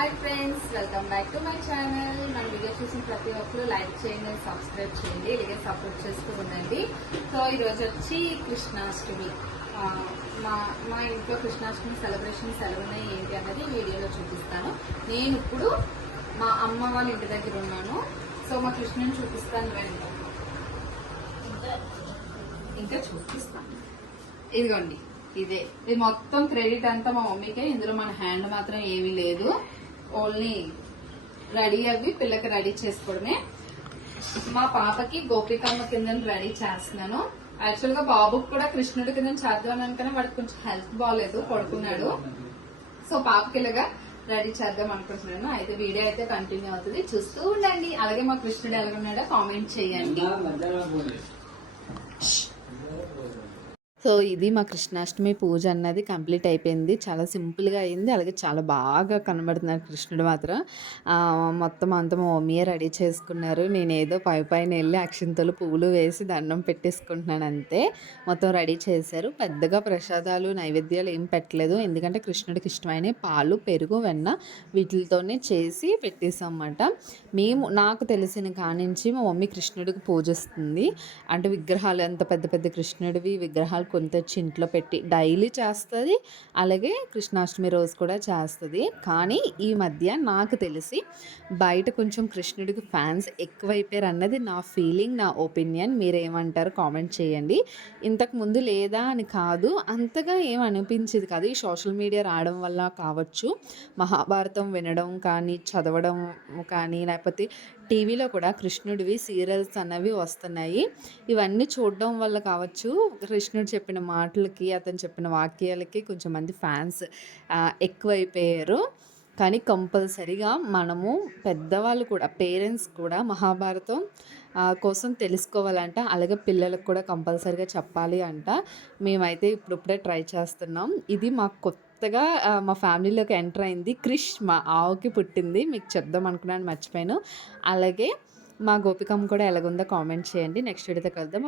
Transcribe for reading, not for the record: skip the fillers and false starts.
Hi friends, welcome back to my channel. మన video చూసిన ప్రతి ఒక్కరు లైక్ చేయండి, సబ్స్క్రైబ్ చేయండి, ఇలాగే సపోర్ట్ చేస్తూ ఉండండి. సో ఈరోజు వచ్చి కృష్ణాష్టమి. మా ఇంట్లో కృష్ణాష్టమి సెలబ్రేషన్స్ ఎలా ఉన్నాయి ఏంటి అన్నది వీడియోలో చూపిస్తాను. నేను ఇప్పుడు మా అమ్మ వాళ్ళ ఇంటి దగ్గర ఉన్నాను. సో మా కృష్ణుని చూపిస్తాను, వెంట ఇంకా చూపిస్తాను. ఇదిగోండి, ఇది మొత్తం క్రెడిట్ అంతా మా మమ్మీకే. ఇందులో మన హ్యాండ్ మాత్రం ఏమీ లేదు. ఓన్లీ రెడీ అవి పిల్లకి రెడీ చేసుకోవడమే. మా పాపకి గోపికమ్మ కింద రెడీ చేస్తున్నాను. యాక్చువల్ గా బాబుకి కూడా కృష్ణుడి కింద చేద్దాం అనుకున్నా, వాడికి కొంచెం హెల్త్ బాగాలేదు, పడుకున్నాడు. సో పాపకి ఇలాగా రెడీ చేద్దాం అనుకుంటున్నాను. అయితే వీడియో అయితే కంటిన్యూ అవుతుంది, చూస్తూ ఉండండి. అలాగే మా కృష్ణుడు ఎలాగున్నాడో కామెంట్ చేయండి. సో ఇది మా కృష్ణాష్టమి పూజ అన్నది కంప్లీట్ అయిపోయింది. చాలా సింపుల్గా అయింది. అలాగే చాలా బాగా కనబడుతున్నారు కృష్ణుడు మాత్రం. మొత్తం అంతా మా మమ్మీయే రెడీ చేసుకున్నారు. నేను ఏదో పైన వెళ్ళి అక్షింతలు పువ్వులు వేసి దండం పెట్టేసుకుంటున్నాను అంతే. మొత్తం రెడీ చేశారు. పెద్దగా ప్రసాదాలు నైవేద్యాలు ఏం పెట్టలేదు, ఎందుకంటే కృష్ణుడికి ఇష్టమైన పాలు, పెరుగు, వెన్న వీటితోనే చేసి పెట్టేసామన్నమాట. నాకు తెలిసిన కానించి మా మమ్మీ కృష్ణుడికి పూజిస్తుంది. అంటే విగ్రహాలు ఎంత పెద్ద పెద్ద కృష్ణుడివి విగ్రహాలు కొంత ఇంట్లో పెట్టి డైలీ చేస్తుంది. అలాగే కృష్ణాష్టమి రోజు కూడా చేస్తుంది. కానీ ఈ మధ్య నాకు తెలిసి బయట కొంచెం కృష్ణుడికి ఫ్యాన్స్ ఎక్కువైపోయారు అన్నది నా ఫీలింగ్, నా ఒపీనియన్. మీరేమంటారు కామెంట్ చేయండి. ఇంతకు ముందు లేదా అని కాదు, అంతగా ఏం అనిపించేది కాదు. ఈ సోషల్ మీడియా రావడం వల్ల కావచ్చు, మహాభారతం వినడం కానీ, చదవడం కానీ, లేకపోతే టీవీలో కూడా కృష్ణుడివి సీరియల్స్ అన్నవి వస్తున్నాయి. ఇవన్నీ చూడడం వల్ల కావచ్చు, కృష్ణుడు చెప్పిన మాటలకి, అతను చెప్పిన వాక్యాలకి కొంచెం మంది ఫ్యాన్స్ ఎక్కువైపోయారు. కానీ కంపల్సరిగా మనము పెద్దవాళ్ళు కూడా, పేరెంట్స్ కూడా మహాభారతం కోసం తెలుసుకోవాలంట. అలాగే పిల్లలకు కూడా కంపల్సరిగా చెప్పాలి అంట. మేమైతే ఇప్పుడిప్పుడే ట్రై చేస్తున్నాం. ఇది మాకు కొత్తగా మా ఫ్యామిలీలోకి ఎంటర్ అయింది. క్రిష్ మా ఆవుకి పుట్టింది, మీకు చెప్దాం అనుకున్నాను, మర్చిపోయాను. అలాగే మా గోపికమ్మ కూడా ఎలాగుందో కామెంట్ చేయండి. నెక్స్ట్ వీడియోతో కలుద్దాం.